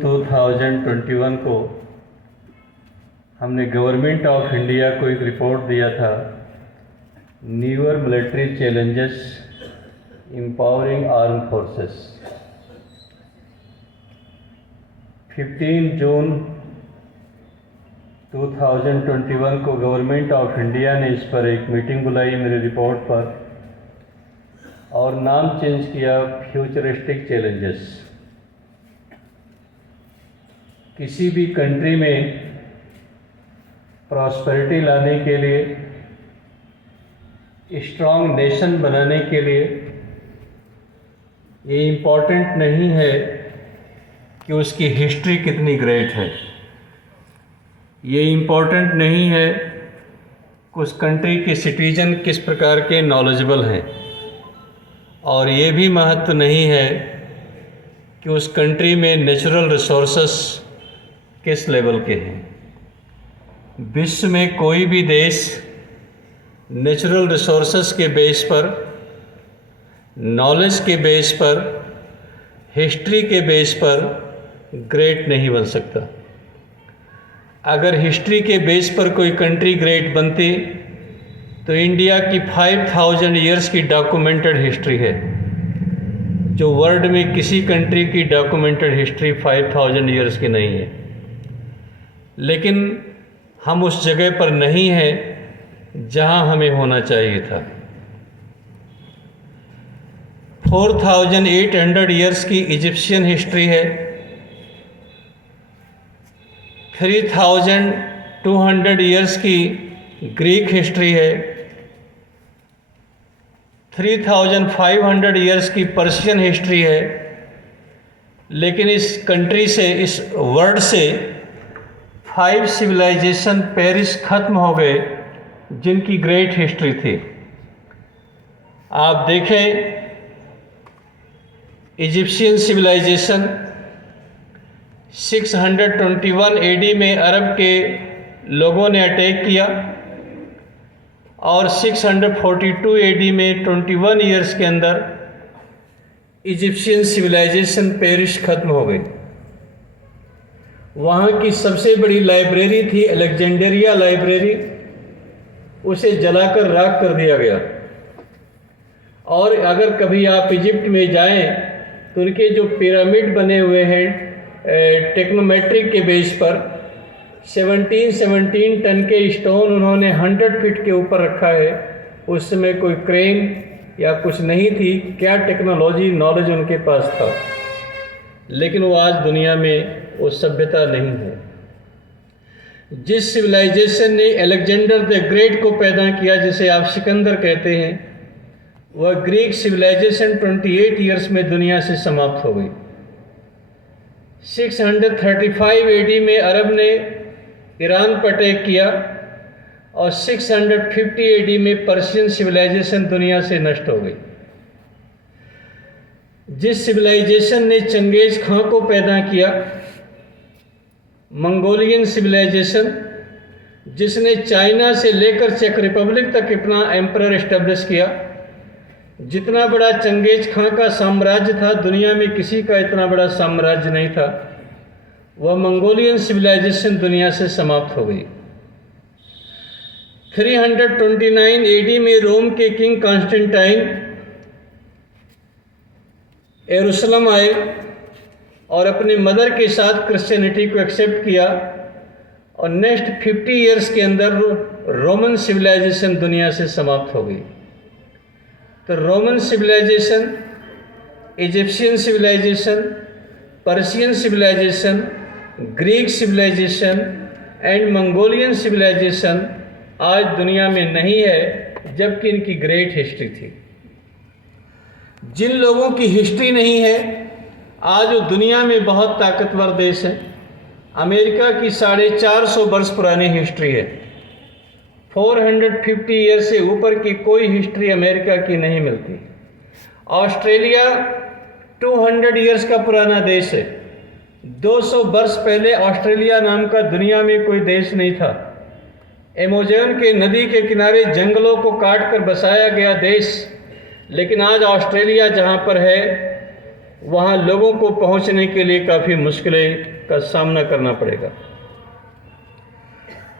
2021 को हमने government of India को एक रिपोर्ट दिया था, newer military challenges empowering arm forces. 15 जून 2021 को गवर्नमेंट ऑफ इंडिया ने इस पर एक मीटिंग बुलाई मेरी रिपोर्ट पर, और नाम चेंज किया फ्यूचरिस्टिक चैलेंजेस। किसी भी कंट्री में प्रॉस्पेरिटी लाने के लिए, स्ट्रॉन्ग नेशन बनाने के लिए ये इम्पॉर्टेंट नहीं है कि उसकी हिस्ट्री कितनी ग्रेट है। ये इम्पॉर्टेंट नहीं है कि उस कंट्री के सिटीजन किस प्रकार के नॉलेजेबल हैं, और ये भी महत्व नहीं है कि उस कंट्री में नेचुरल रिसोर्सेस किस लेवल के हैं। विश्व में कोई भी देश नेचुरल रिसोर्सेस के बेस पर, नॉलेज के बेस पर, हिस्ट्री के बेस पर ग्रेट नहीं बन सकता। अगर हिस्ट्री के बेस पर कोई कंट्री ग्रेट बनती तो इंडिया की 5000 ईयर्स की डॉक्यूमेंटेड हिस्ट्री है, जो वर्ल्ड में किसी कंट्री की डॉक्यूमेंटेड हिस्ट्री 5000 ईयर्स की नहीं है। लेकिन हम उस जगह पर नहीं हैं जहां हमें होना चाहिए था। 4800 ईयर्स की इजिप्शियन हिस्ट्री है, 3200 ईयर्स की ग्रीक हिस्ट्री है, 3500 ईयर्स की पर्शियन हिस्ट्री है। लेकिन इस कंट्री से, इस वर्ल्ड से 5 सिविलाइजेशन पेरिश खत्म हो गए जिनकी ग्रेट हिस्ट्री थी। आप देखें, इजिप्शियन सिविलाइजेशन 621 एडी में अरब के लोगों ने अटैक किया, और 642 एडी में 21 ईयर्स के अंदर इजिप्शियन सिविलाइजेशन पेरिश खत्म हो गई। वहाँ की सबसे बड़ी लाइब्रेरी थी अलेक्जेंड्रिया लाइब्रेरी, उसे जलाकर राख कर दिया गया। और अगर कभी आप इजिप्ट में जाएं तो उनके जो पिरामिड बने हुए हैं टेक्नोमेट्रिक के बेस पर, 17 टन के स्टोन उन्होंने 100 फीट के ऊपर रखा है। उस समय कोई क्रेन या कुछ नहीं थी, क्या टेक्नोलॉजी नॉलेज उनके पास था, लेकिन वो आज दुनिया में वो सभ्यता नहीं है। जिस सिविलाइजेशन ने अलेक्जेंडर द ग्रेट को पैदा किया, जिसे आप सिकंदर कहते हैं, वह ग्रीक सिविलाइजेशन 28 ईयर्स में दुनिया से समाप्त हो गई। 635 एडी में अरब ने ईरान पर अटैक किया, और 650 एडी में पर्शियन सिविलाइजेशन दुनिया से नष्ट हो गई। जिस सिविलाइजेशन ने चंगेज खां को पैदा किया, मंगोलियन सिविलाइजेशन, जिसने चाइना से लेकर चेक रिपब्लिक तक अपना एम्परर एस्टेब्लिश किया, जितना बड़ा चंगेज खां का साम्राज्य था, दुनिया में किसी का इतना बड़ा साम्राज्य नहीं था, वह मंगोलियन सिविलाइजेशन दुनिया से समाप्त हो गई। 329 एडी में रोम के किंग कॉन्स्टेंटाइन यरूशलेम आए और अपनी मदर के साथ क्रिश्चियनिटी को एक्सेप्ट किया, और नेक्स्ट 50 ईयर्स के अंदर रोमन सिविलाइजेशन दुनिया से समाप्त हो गई। तो Roman civilisation, Egyptian civilisation, Persian civilisation, Greek civilisation and Mongolian civilisation आज दुनिया में नहीं है, जबकि इनकी ग्रेट हिस्ट्री थी। जिन लोगों की हिस्ट्री नहीं है, आज वो दुनिया में बहुत ताकतवर देश है। अमेरिका की 450 वर्ष पुरानी हिस्ट्री है। 450 ईयर से ऊपर की कोई हिस्ट्री अमेरिका की नहीं मिलती। ऑस्ट्रेलिया 200 ईयर्स का पुराना देश है। 200 वर्ष पहले ऑस्ट्रेलिया नाम का दुनिया में कोई देश नहीं था। अमेज़न के नदी के किनारे जंगलों को काट कर बसाया गया देश, लेकिन आज ऑस्ट्रेलिया जहाँ पर है वहाँ लोगों को पहुँचने के लिए काफ़ी मुश्किलें का सामना करना पड़ेगा।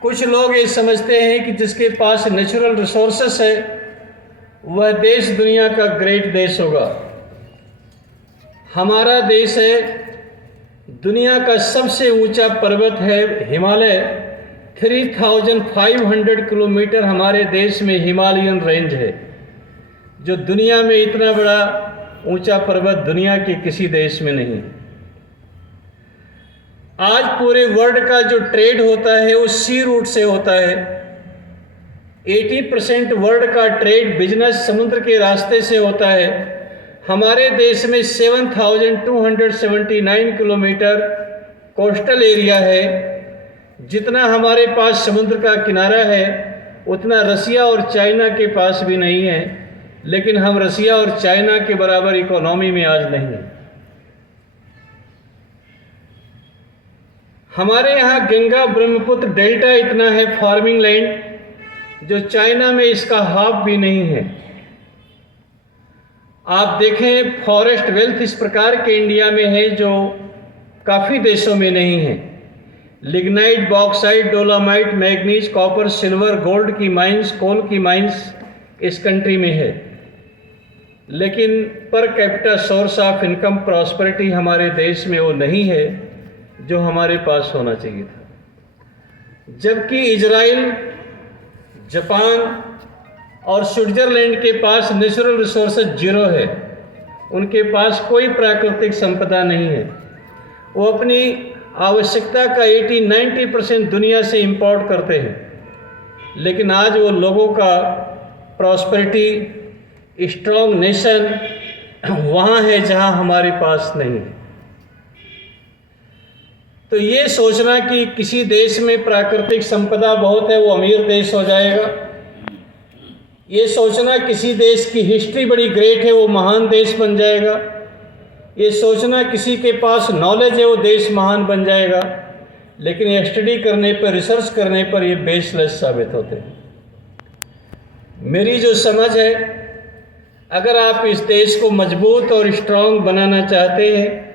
कुछ लोग ये समझते हैं कि जिसके पास नेचुरल रिसोर्सेस है वह देश दुनिया का ग्रेट देश होगा। हमारा देश है, दुनिया का सबसे ऊंचा पर्वत है हिमालय। 3500 किलोमीटर हमारे देश में हिमालयन रेंज है, जो दुनिया में इतना बड़ा ऊंचा पर्वत दुनिया के किसी देश में नहीं। आज पूरे वर्ल्ड का जो ट्रेड होता है वो सी रूट से होता है। 80% वर्ल्ड का ट्रेड बिजनेस समुद्र के रास्ते से होता है। हमारे देश में 7279 किलोमीटर कोस्टल एरिया है। जितना हमारे पास समुद्र का किनारा है उतना रसिया और चाइना के पास भी नहीं है, लेकिन हम रसिया और चाइना के बराबर इकोनॉमी में आज नहीं है। हमारे यहाँ गंगा ब्रह्मपुत्र डेल्टा इतना है फार्मिंग लैंड, जो चाइना में इसका हाफ भी नहीं है। आप देखें फॉरेस्ट वेल्थ इस प्रकार के इंडिया में है जो काफ़ी देशों में नहीं है। Lignite, bauxite, dolomite, manganese, copper, silver, gold की माइंस, कोल की माइंस इस कंट्री में है, लेकिन per capita source of income prosperity हमारे देश में वो नहीं है जो हमारे पास होना चाहिए था। जबकि इजराइल, जापान और स्विट्जरलैंड के पास नेचुरल रिसोर्सेज जीरो है। उनके पास कोई प्राकृतिक संपदा नहीं है। वो अपनी आवश्यकता का 80-90% दुनिया से इंपोर्ट करते हैं, लेकिन आज वो लोगों का प्रॉस्पेरिटी, स्ट्रॉन्ग नेशन वहाँ है जहाँ हमारे पास नहीं है। तो ये सोचना कि किसी देश में प्राकृतिक संपदा बहुत है वो अमीर देश हो जाएगा, ये सोचना किसी देश की हिस्ट्री बड़ी ग्रेट है वो महान देश बन जाएगा, ये सोचना किसी के पास नॉलेज है वो देश महान बन जाएगा, लेकिन ये स्टडी करने पर, रिसर्च करने पर ये बेसलेस साबित होते हैं। मेरी जो समझ है, अगर आप इस देश को मजबूत और स्ट्रांग बनाना चाहते हैं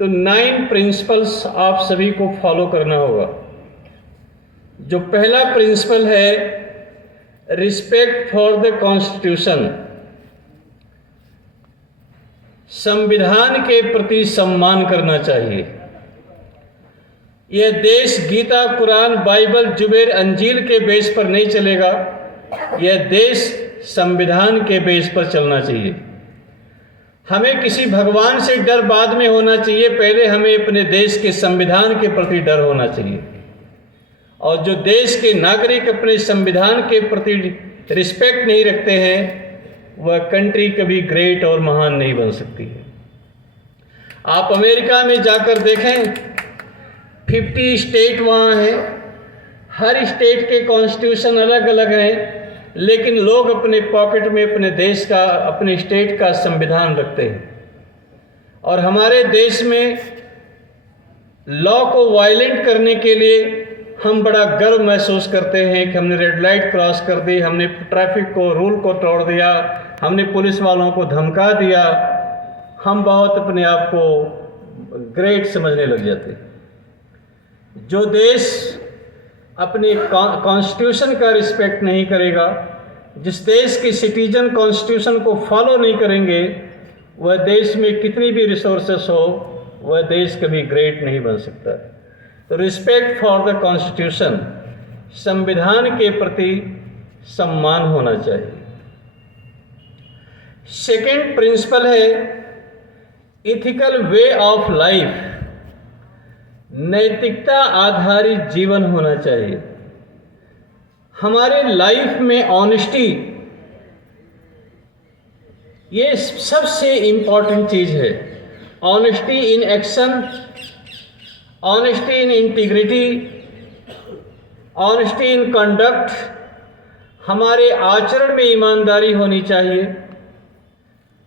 तो 9 प्रिंसिपल्स आप सभी को फॉलो करना होगा। जो पहला प्रिंसिपल है रिस्पेक्ट फॉर द कॉन्स्टिट्यूशन, संविधान के प्रति सम्मान करना चाहिए। यह देश गीता, कुरान, बाइबल, जुबैर, अंजील के बेस पर नहीं चलेगा। यह देश संविधान के बेस पर चलना चाहिए। हमें किसी भगवान से डर बाद में होना चाहिए, पहले हमें अपने देश के संविधान के प्रति डर होना चाहिए। और जो देश के नागरिक अपने संविधान के प्रति रिस्पेक्ट नहीं रखते हैं, वह कंट्री कभी ग्रेट और महान नहीं बन सकती है। आप अमेरिका में जाकर देखें, 50 स्टेट वहाँ हैं, हर स्टेट के कॉन्स्टिट्यूशन अलग अलग हैं, लेकिन लोग अपने पॉकेट में अपने देश का, अपने स्टेट का संविधान रखते हैं। और हमारे देश में लॉ को वायलेट करने के लिए हम बड़ा गर्व महसूस करते हैं कि हमने रेड लाइट क्रॉस कर दी, हमने ट्रैफिक को, रूल को तोड़ दिया, हमने पुलिस वालों को धमका दिया। हम बहुत अपने आप को ग्रेट समझने लग जाते हैं। जो देश अपने कॉन्स्टिट्यूशन का रिस्पेक्ट नहीं करेगा, जिस देश के सिटीजन कॉन्स्टिट्यूशन को फॉलो नहीं करेंगे, वह देश में कितनी भी रिसोर्सेस हो, वह देश कभी ग्रेट नहीं बन सकता। तो रिस्पेक्ट फॉर द कॉन्स्टिट्यूशन, संविधान के प्रति सम्मान होना चाहिए। सेकेंड प्रिंसिपल है इथिकल वे ऑफ लाइफ, नैतिकता आधारित जीवन होना चाहिए। हमारे लाइफ में ऑनेस्टी ये सबसे इम्पॉर्टेंट चीज़ है। Honesty in action, honesty in integrity, honesty in conduct. हमारे आचरण में ईमानदारी होनी चाहिए,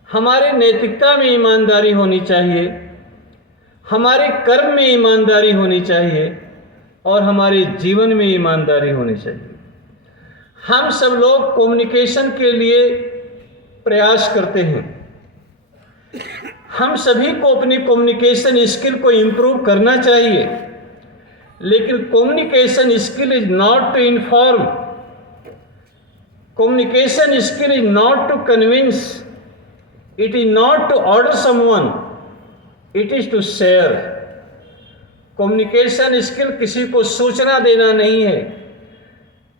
हमारे नैतिकता में ईमानदारी होनी चाहिए, हमारे कर्म में ईमानदारी होनी चाहिए और हमारे जीवन में ईमानदारी होनी चाहिए। हम सब लोग कम्युनिकेशन के लिए प्रयास करते हैं। हम सभी को अपनी कम्युनिकेशन स्किल को इम्प्रूव करना चाहिए, लेकिन communication skill is not to inform, communication skill is not to convince, it is not to order someone, it is to share. Communication skill किसी को सूचना देना नहीं है,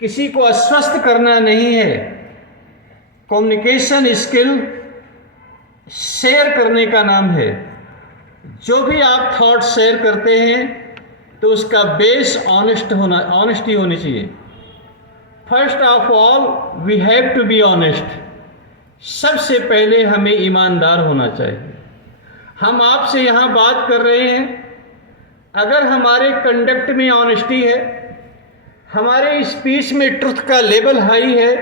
किसी को आश्वस्त करना नहीं है। कम्युनिकेशन स्किल शेयर करने का नाम है। जो भी आप थॉट शेयर करते हैं तो उसका बेस ऑनेस्टी होनी चाहिए। First of all we have to be honest. सबसे पहले हमें ईमानदार होना चाहिए। हम आपसे यहाँ बात कर रहे हैं, अगर हमारे कंडक्ट में ऑनेस्टी है, हमारे स्पीच में ट्रुथ का लेवल हाई है,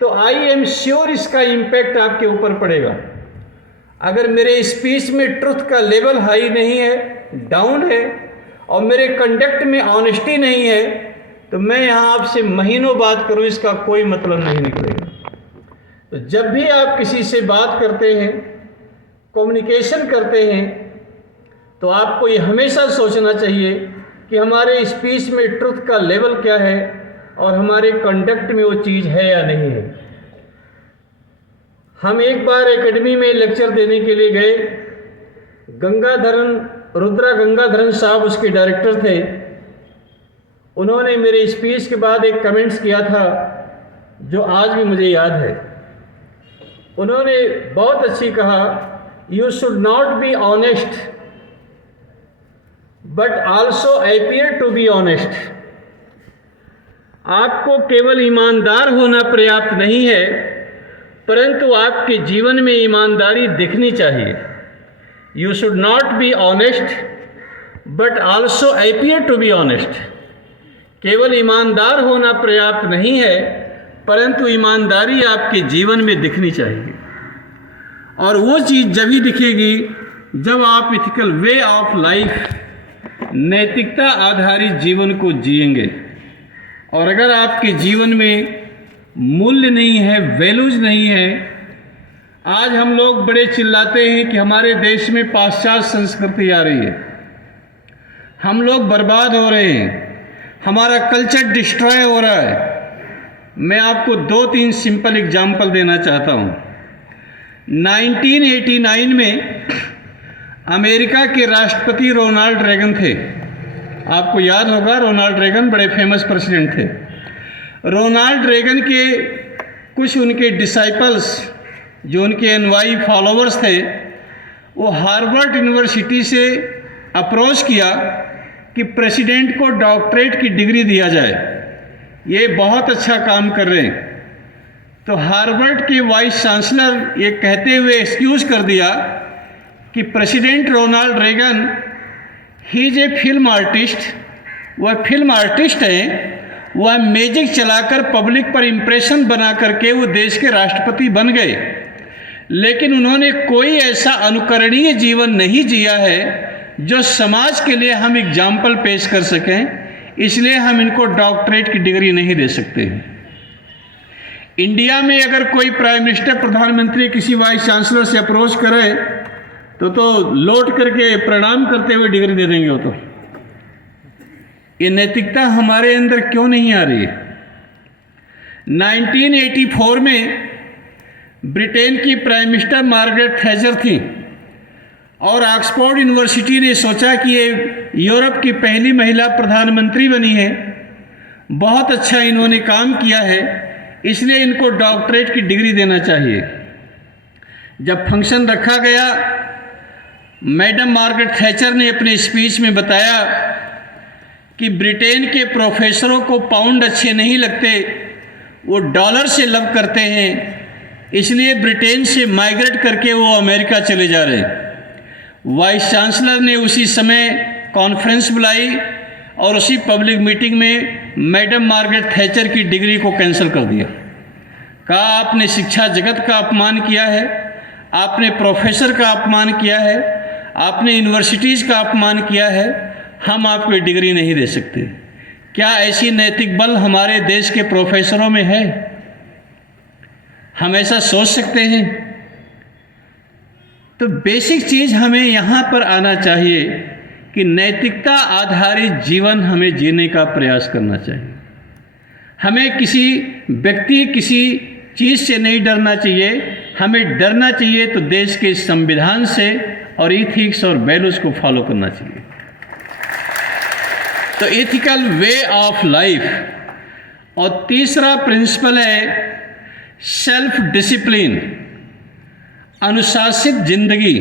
तो आई एम श्योर इसका इम्पैक्ट आपके ऊपर पड़ेगा। अगर मेरे स्पीच में ट्रुथ का लेवल हाई नहीं है, डाउन है, और मेरे कंडक्ट में ऑनेस्टी नहीं है, तो मैं यहाँ आपसे महीनों बात करूँ, इसका कोई मतलब नहीं निकलेगा। तो जब भी आप किसी से बात करते हैं, कम्युनिकेशन करते हैं, तो आपको ये हमेशा सोचना चाहिए कि हमारे स्पीच में ट्रुथ का लेवल क्या है और हमारे कंडक्ट में वो चीज़ है या नहीं है। हम एक बार एकेडमी में लेक्चर देने के लिए गए। रुद्रा गंगाधरन साहब उसके डायरेक्टर थे। उन्होंने मेरे स्पीच के बाद एक कमेंट्स किया था जो आज भी मुझे याद है। उन्होंने बहुत अच्छी कहा, you should not be honest but also appear to be honest. आपको केवल ईमानदार होना पर्याप्त नहीं है, परंतु आपके जीवन में ईमानदारी दिखनी चाहिए। You should not be honest but also appear to be honest. केवल ईमानदार होना पर्याप्त नहीं है, परंतु ईमानदारी आपके जीवन में दिखनी चाहिए। और वो चीज़ जब ही दिखेगी जब आप इथिकल वे ऑफ लाइफ, नैतिकता आधारित जीवन को जिएंगे। और अगर आपके जीवन में मूल्य नहीं है, वैल्यूज नहीं है, आज हम लोग बड़े चिल्लाते हैं कि हमारे देश में पाश्चात्य संस्कृति आ रही है, हम लोग बर्बाद हो रहे हैं, हमारा कल्चर डिस्ट्रॉय हो रहा है। मैं आपको 2-3 सिंपल एग्जाम्पल देना चाहता हूँ। 1989 में अमेरिका के राष्ट्रपति रोनाल्ड रेगन थे। आपको याद होगा, रोनाल्ड रेगन बड़े फेमस प्रेसिडेंट थे। रोनाल्ड रेगन के कुछ उनके डिसाइपल्स, जो उनके अनुयायी फॉलोवर्स थे, वो हार्वर्ड यूनिवर्सिटी से अप्रोच किया कि प्रेसिडेंट को डॉक्टरेट की डिग्री दिया जाए, ये बहुत अच्छा काम कर रहे हैं। तो हार्वर्ड के वाइस चांसलर ये कहते हुए एक्सक्यूज़ कर दिया कि president Ronald Reagan he is a film artist, वह फिल्म आर्टिस्ट हैं, वह मैजिक चलाकर पब्लिक पर इम्प्रेशन बना करके वो देश के राष्ट्रपति बन गए, लेकिन उन्होंने कोई ऐसा अनुकरणीय जीवन नहीं जिया है जो समाज के लिए हम एग्जाम्पल पेश कर सकें, इसलिए हम इनको डॉक्टरेट की डिग्री नहीं दे सकते। इंडिया में अगर कोई प्राइम मिनिस्टर, प्रधानमंत्री किसी वाइस चांसलर से अप्रोच करे तो लौट करके प्रणाम करते हुए डिग्री दे देंगे। वो तो ये नैतिकता हमारे अंदर क्यों नहीं आ रही है? 1984 में ब्रिटेन की प्राइम मिनिस्टर मार्गरेट थैचर थी और ऑक्सफोर्ड यूनिवर्सिटी ने सोचा कि ये यूरोप की पहली महिला प्रधानमंत्री बनी है, बहुत अच्छा इन्होंने काम किया है, इसलिए इनको डॉक्टरेट की डिग्री देना चाहिए। जब फंक्शन रखा गया, मैडम मार्गरेट थैचर ने अपने स्पीच में बताया कि ब्रिटेन के प्रोफेसरों को पाउंड अच्छे नहीं लगते, वो डॉलर से लव करते हैं, इसलिए ब्रिटेन से माइग्रेट करके वो अमेरिका चले जा रहे हैं। वाइस चांसलर ने उसी समय कॉन्फ्रेंस बुलाई और उसी पब्लिक मीटिंग में मैडम मार्गरेट थैचर की डिग्री को कैंसिल कर दिया। कहा आपने शिक्षा जगत का अपमान किया है, आपने प्रोफेसर का अपमान किया है, आपने यूनिवर्सिटीज़ का अपमान किया है, हम आपको डिग्री नहीं दे सकते। क्या ऐसी नैतिक बल हमारे देश के प्रोफेसरों में है? हम ऐसा सोच सकते हैं? तो बेसिक चीज़ हमें यहाँ पर आना चाहिए कि नैतिकता आधारित जीवन हमें जीने का प्रयास करना चाहिए। हमें किसी व्यक्ति, किसी चीज़ से नहीं डरना चाहिए। हमें डरना चाहिए तो देश के संविधान से और इथिक्स और वैल्यूज को फॉलो करना चाहिए। तो एथिकल वे ऑफ लाइफ। और तीसरा प्रिंसिपल है सेल्फ डिसिप्लिन, अनुशासित जिंदगी।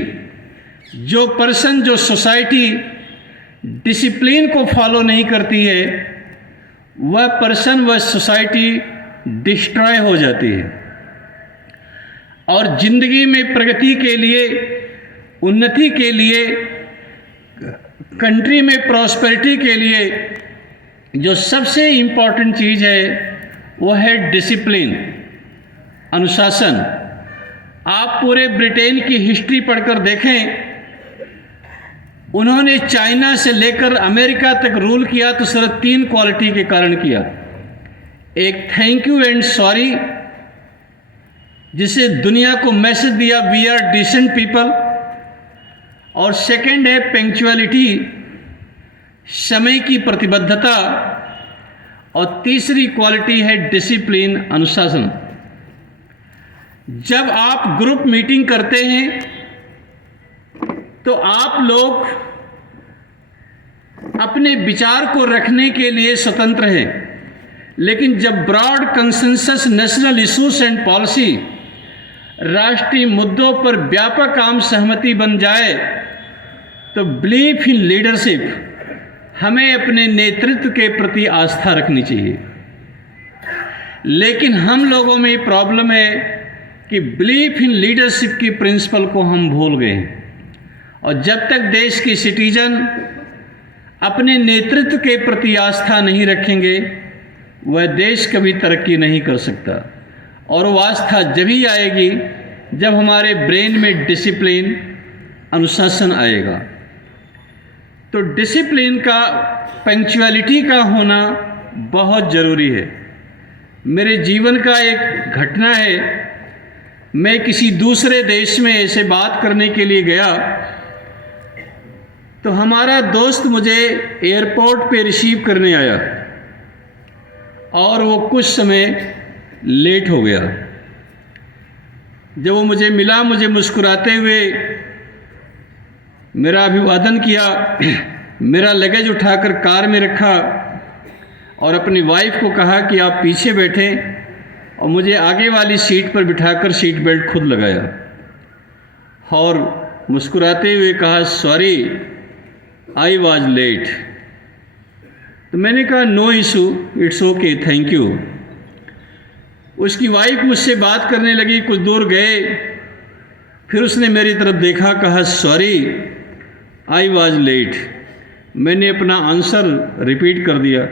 जो पर्सन, जो सोसाइटी डिसिप्लिन को फॉलो नहीं करती है, वह पर्सन, वह सोसाइटी डिस्ट्रॉय हो जाती है। और जिंदगी में प्रगति के लिए, उन्नति के लिए, कंट्री में प्रॉस्पेरिटी के लिए जो सबसे इम्पॉर्टेंट चीज़ है वो है डिसिप्लिन, अनुशासन। आप पूरे ब्रिटेन की हिस्ट्री पढ़कर देखें, उन्होंने चाइना से लेकर अमेरिका तक रूल किया तो सिर्फ 3 क्वालिटी के कारण किया। एक थैंक यू एंड सॉरी, जिसे दुनिया को मैसेज दिया वी आर डिसेंट पीपल। और सेकंड है पंक्चुअलिटी, समय की प्रतिबद्धता। और तीसरी क्वालिटी है डिसिप्लिन, अनुशासन। जब आप ग्रुप मीटिंग करते हैं तो आप लोग अपने विचार को रखने के लिए स्वतंत्र हैं, लेकिन जब broad consensus national issues and policy, राष्ट्रीय मुद्दों पर व्यापक आम सहमति बन जाए तो बिलीफ इन लीडरशिप, हमें अपने नेतृत्व के प्रति आस्था रखनी चाहिए। लेकिन हम लोगों में ये प्रॉब्लम है कि बिलीफ इन लीडरशिप की प्रिंसिपल को हम भूल गए हैं। और जब तक देश के सिटीजन अपने नेतृत्व के प्रति आस्था नहीं रखेंगे, वह देश कभी तरक्की नहीं कर सकता। और वो आस्था जब ही आएगी जब हमारे ब्रेन में डिसिप्लिन, अनुशासन आएगा। तो डिसिप्लिन का, पंक्चुअलिटी का होना बहुत ज़रूरी है। मेरे जीवन का एक घटना है, मैं किसी दूसरे देश में ऐसे बात करने के लिए गया तो हमारा दोस्त मुझे एयरपोर्ट पे रिसीव करने आया और वो कुछ समय लेट हो गया। जब वो मुझे मिला, मुझे मुस्कुराते हुए मेरा अभिवादन किया, मेरा लगेज उठाकर कार में रखा और अपनी वाइफ को कहा कि आप पीछे बैठें, और मुझे आगे वाली सीट पर बिठाकर सीट बेल्ट खुद लगाया और मुस्कुराते हुए कहा सॉरी आई वॉज लेट। तो मैंने कहा no issue, it's okay, thank you. उसकी वाइफ मुझसे बात करने लगी, कुछ दूर गए, फिर उसने मेरी तरफ देखा, कहा सॉरी आई वॉज लेट। मैंने अपना आंसर रिपीट कर दिया।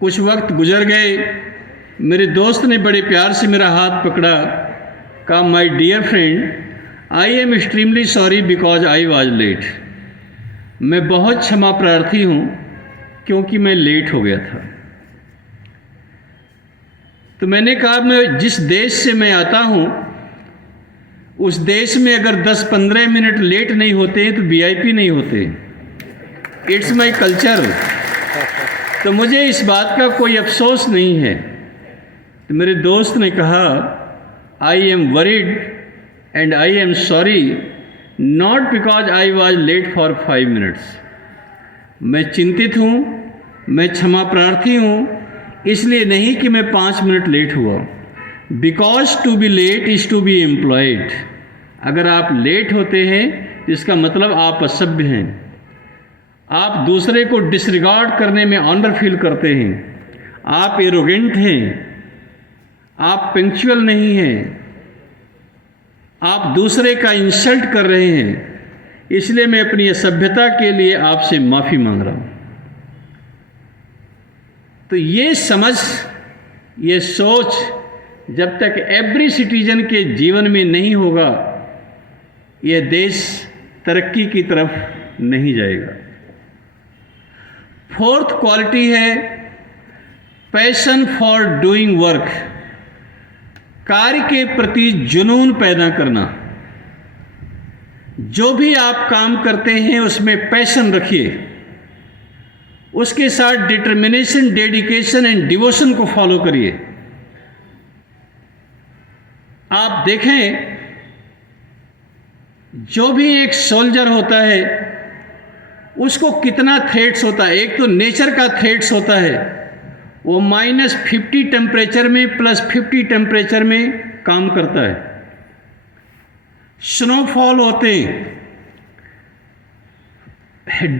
कुछ वक्त गुजर गए, मेरे दोस्त ने बड़े प्यार से मेरा हाथ पकड़ा, कहा my dear friend I am extremely sorry because I was late. मैं बहुत क्षमा प्रार्थी हूँ क्योंकि मैं लेट हो गया था। तो मैंने कहा मैं जिस देश से मैं आता हूँ उस देश में अगर 10-15 मिनट लेट नहीं होते हैं तो वीआईपी नहीं होते। It's my culture. तो मुझे इस बात का कोई अफसोस नहीं है। तो मेरे दोस्त ने कहा I am worried and I am sorry not because I was late for 5 minutes. मैं चिंतित हूँ, मैं क्षमा प्रार्थी हूँ, इसलिए नहीं कि मैं 5 मिनट लेट हुआ। Because to be late is to be employed. अगर आप लेट होते हैं तो इसका मतलब आप असभ्य हैं, आप दूसरे को डिसरिगार्ड करने में ऑनर फील करते हैं, आप एरोगेंट हैं, आप पंक्चुअल नहीं हैं, आप दूसरे का इंसल्ट कर रहे हैं। इसलिए मैं अपनी असभ्यता के लिए आपसे माफ़ी मांग रहा हूँ। तो ये समझ, ये सोच जब तक एवरी सिटीजन के जीवन में नहीं होगा, यह देश तरक्की की तरफ नहीं जाएगा। 4th क्वालिटी है पैशन फॉर डूइंग वर्क, कार्य के प्रति जुनून पैदा करना। जो भी आप काम करते हैं उसमें पैशन रखिए, उसके साथ डिटर्मिनेशन, डेडिकेशन एंड डिवोशन को फॉलो करिए। आप देखें, जो भी एक सोल्जर होता है उसको कितना थ्रेट्स होता है। एक तो नेचर का थ्रेट्स होता है, वो -50 टेम्परेचर में +50 टेम्परेचर में काम करता है। स्नोफॉल होते हैं,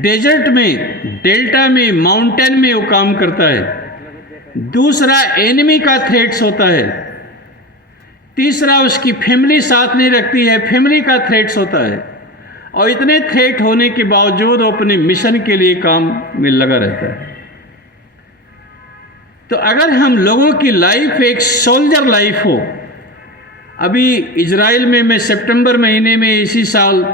डेजर्ट में, डेल्टा में, माउंटेन में वो काम करता है। दूसरा एनिमी का थ्रेट्स होता है। तीसरा उसकी फैमिली साथ नहीं रखती है, फैमिली का थ्रेट्स होता है। और इतने थ्रेट होने के बावजूद वो अपने मिशन के लिए काम में लगा रहता है। तो अगर हम लोगों की लाइफ एक सोल्जर लाइफ हो, अभी इजराइल में मैं सितंबर महीने में इसी साल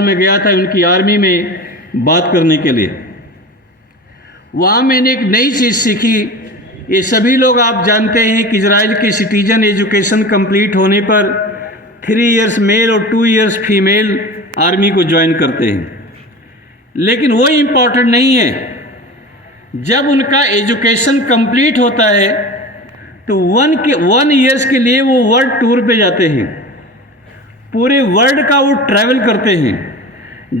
में गया था उनकी आर्मी में बात करने के लिए। वहाँ मैंने एक नई चीज़ सीखी। ये सभी लोग आप जानते हैं कि इजराइल के सिटीजन एजुकेशन कंप्लीट होने पर 3 इयर्स मेल और 2 इयर्स फीमेल आर्मी को ज्वाइन करते हैं, लेकिन वो इम्पॉर्टेंट नहीं है। जब उनका एजुकेशन कंप्लीट होता है तो 1 ईयर्स के लिए वो वर्ल्ड टूर पे जाते हैं, पूरे वर्ल्ड का वो ट्रैवल करते हैं,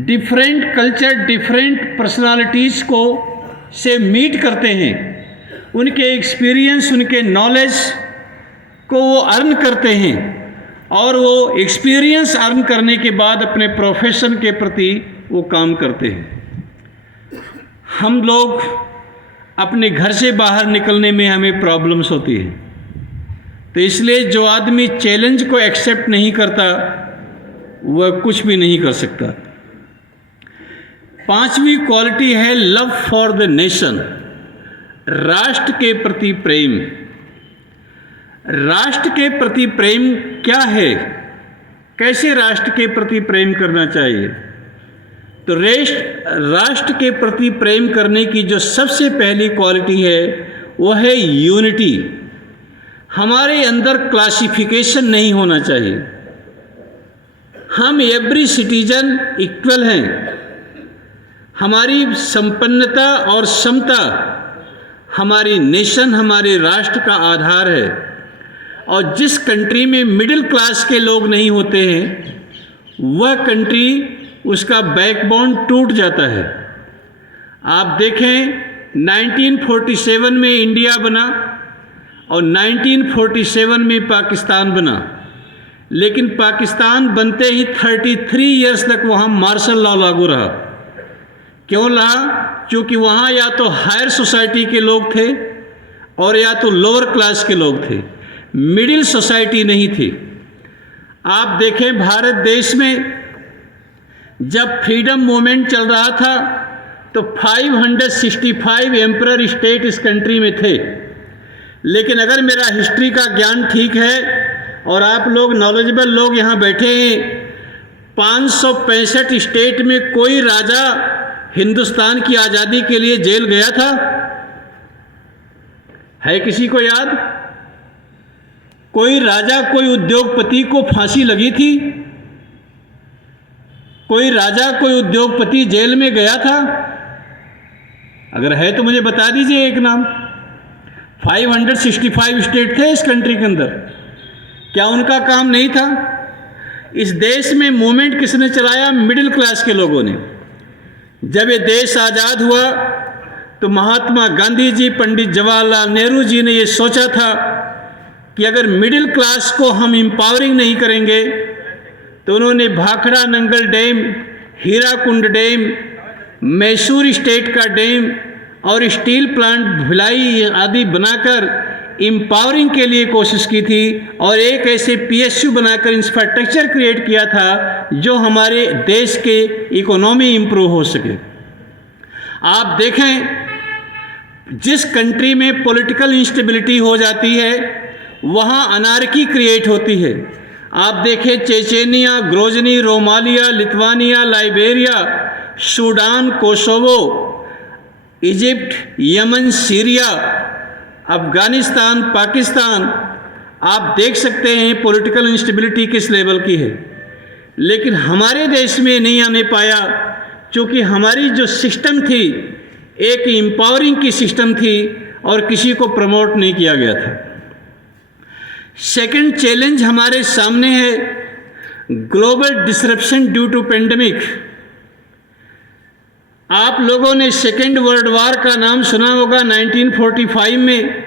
डिफरेंट कल्चर, डिफरेंट पर्सनालिटीज़ को से मीट करते हैं, उनके एक्सपीरियंस, उनके नॉलेज को वो अर्न करते हैं, और वो एक्सपीरियंस अर्न करने के बाद अपने प्रोफेशन के प्रति वो काम करते हैं। हम लोग अपने घर से बाहर निकलने में हमें प्रॉब्लम्स होती है, तो इसलिए जो आदमी चैलेंज को एक्सेप्ट नहीं करता वह कुछ भी नहीं कर सकता। 5वीं क्वालिटी है लव फॉर द नेशन, राष्ट्र के प्रति प्रेम। राष्ट्र के प्रति प्रेम क्या है, कैसे राष्ट्र के प्रति प्रेम करना चाहिए? तो राष्ट्र के प्रति प्रेम करने की जो सबसे पहली क्वालिटी है वो है यूनिटी। हमारे अंदर क्लासिफिकेशन नहीं होना चाहिए। हम एवरी सिटीजन इक्वल हैं। हमारी संपन्नता और समता हमारी नेशन, हमारे राष्ट्र का आधार है। और जिस कंट्री में मिडिल क्लास के लोग नहीं होते हैं वह कंट्री, उसका बैकबोन टूट जाता है। आप देखें 1947 में इंडिया बना और 1947 में पाकिस्तान बना, लेकिन पाकिस्तान बनते ही 33 इयर्स तक वहाँ मार्शल लॉ लागू रहा। क्यों रहा? क्योंकि वहाँ या तो हायर सोसाइटी के लोग थे और या तो लोअर क्लास के लोग थे, मिडिल सोसाइटी नहीं थी। आप देखें भारत देश में जब फ्रीडम मूवमेंट चल रहा था तो 565 एम्परर स्टेट इस कंट्री में थे। लेकिन अगर मेरा हिस्ट्री का ज्ञान ठीक है और आप लोग नॉलेजेबल लोग यहाँ बैठे हैं, 565 स्टेट में कोई राजा हिंदुस्तान की आज़ादी के लिए जेल गया था? है किसी को याद? कोई राजा, कोई उद्योगपति को फांसी लगी थी? कोई राजा, कोई उद्योगपति जेल में गया था? अगर है तो मुझे बता दीजिए एक नाम। 565 स्टेट थे इस कंट्री के अंदर, क्या उनका काम नहीं था? इस देश में मूवमेंट किसने चलाया? मिडिल क्लास के लोगों ने। जब ये देश आज़ाद हुआ तो महात्मा गांधी जी, पंडित जवाहरलाल नेहरू जी ने ये सोचा था कि अगर मिडिल क्लास को हम एम्पावरिंग नहीं करेंगे तो उन्होंने Bhakra Nangal dam, Hirakud dam, Mysore state का डैम और स्टील प्लांट भिलाई आदि बनाकर एम्पावरिंग के लिए कोशिश की थी और एक ऐसे PSU बनाकर इंफ्रास्ट्रक्चर क्रिएट किया था जो हमारे देश के इकोनॉमी इम्प्रूव हो सके। आप देखें जिस कंट्री में पॉलिटिकल इंस्टेबिलिटी हो जाती है वहाँ अनार्की क्रिएट होती है। आप देखें Chechnya, Grozny, Somalia, Lithuania, Liberia, Sudan, Kosovo, Egypt, Yemen, Syria, Afghanistan, Pakistan, आप देख सकते हैं पॉलिटिकल इंस्टेबिलिटी किस लेवल की है। लेकिन हमारे देश में नहीं आने पाया, क्योंकि हमारी जो सिस्टम थी एक एम्पावरिंग की सिस्टम थी और किसी को प्रमोट नहीं किया गया था। सेकंड चैलेंज हमारे सामने है global disruption due to pandemic. आप लोगों ने सेकेंड वर्ल्ड वॉर का नाम सुना होगा 1945 में।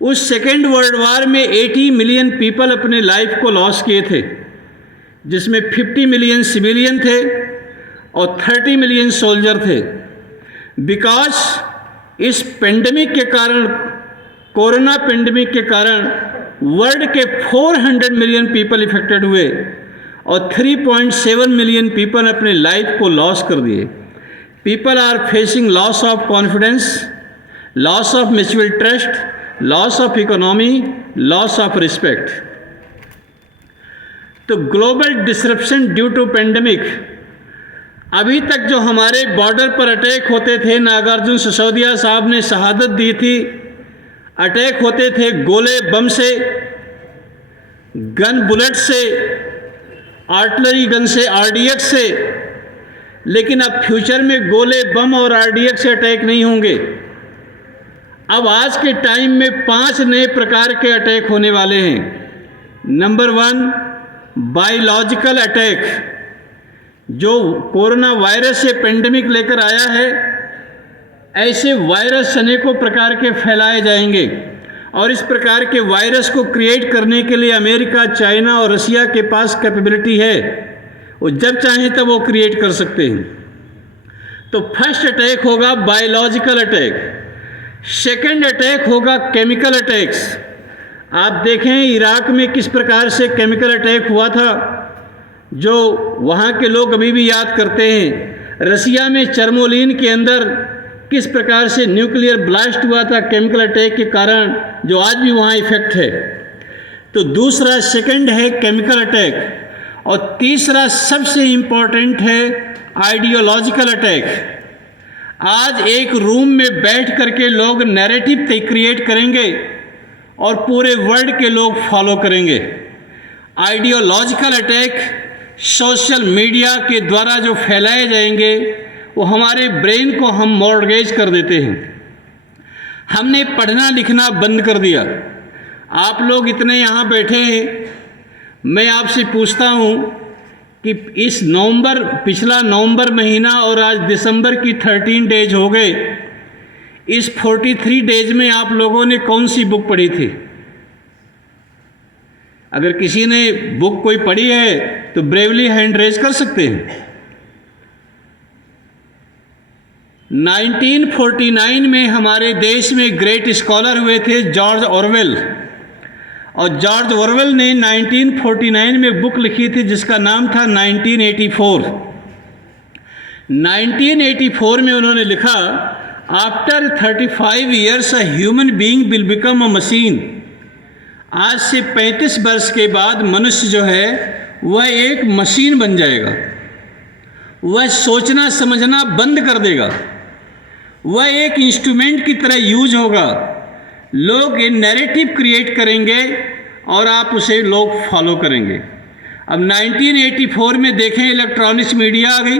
उस सेकेंड वर्ल्ड वॉर में 80 मिलियन पीपल अपने लाइफ को लॉस किए थे, जिसमें 50 मिलियन सिविलियन थे और 30 मिलियन सोल्जर थे। बिकॉज इस पेंडेमिक के कारण, कोरोना पेंडेमिक के कारण वर्ल्ड के 400 मिलियन पीपल इफेक्टेड हुए और 3.7 मिलियन पीपल अपने लाइफ को लॉस कर दिए। People are facing loss of confidence, loss of mutual trust, loss of economy, loss of respect. तो global disruption due to pandemic, अभी तक जो हमारे बॉर्डर पर अटैक होते थे, नागार्जुन सिसोदिया साहब ने शहादत दी थी, अटैक होते थे गोले बम से, गन बुलेट से, आर्टिलरी गन से, आरडीएक्स से। लेकिन अब फ्यूचर में गोले बम और आरडीएक्स से अटैक नहीं होंगे। अब आज के टाइम में 5 नए प्रकार के अटैक होने वाले हैं। नंबर 1, बायोलॉजिकल अटैक, जो कोरोना वायरस से पेंडेमिक लेकर आया है, ऐसे वायरस अनेकों प्रकार के फैलाए जाएंगे और इस प्रकार के वायरस को क्रिएट करने के लिए अमेरिका, चाइना और रसिया के पास कैपेबिलिटी है। वो जब चाहें तब वो क्रिएट कर सकते हैं। तो फर्स्ट अटैक होगा बायोलॉजिकल अटैक। सेकेंड अटैक होगा केमिकल अटैक्स। आप देखें इराक में किस प्रकार से केमिकल अटैक हुआ था, जो वहाँ के लोग अभी भी याद करते हैं। रसिया में चर्मोलिन के अंदर किस प्रकार से न्यूक्लियर ब्लास्ट हुआ था केमिकल अटैक के कारण, जो आज भी वहाँ इफेक्ट है। तो दूसरा, सेकंड है केमिकल अटैक। और तीसरा सबसे इम्पॉर्टेंट है आइडियोलॉजिकल अटैक। आज एक रूम में बैठ करके लोग नैरेटिव क्रिएट करेंगे और पूरे वर्ल्ड के लोग फॉलो करेंगे। आइडियोलॉजिकल अटैक सोशल मीडिया के द्वारा जो फैलाए जाएंगे, वो हमारे ब्रेन को हम मॉर्गेज कर देते हैं। हमने पढ़ना लिखना बंद कर दिया। आप लोग इतने यहाँ बैठे हैं, मैं आपसे पूछता हूँ कि इस नवंबर, पिछला नवंबर महीना और आज दिसंबर की 13 डेज हो गए, इस 43 डेज में आप लोगों ने कौन सी बुक पढ़ी थी? अगर किसी ने बुक कोई पढ़ी है तो ब्रेवली हैंड रेज कर सकते हैं। 1949 में हमारे देश में ग्रेट स्कॉलर हुए थे जॉर्ज ऑरवेल, और जॉर्ज ऑरवेल ने 1949 में बुक लिखी थी जिसका नाम था 1984। 1984 में उन्होंने लिखा, after 35 years a human being will become a machine. आज से 35 वर्ष के बाद मनुष्य जो है वह एक मशीन बन जाएगा। वह सोचना समझना बंद कर देगा। वह एक इंस्ट्रूमेंट की तरह यूज होगा। लोग ये नैरेटिव क्रिएट करेंगे और आप उसे लोग फॉलो करेंगे। अब 1984 में देखें इलेक्ट्रॉनिक्स मीडिया आ गई।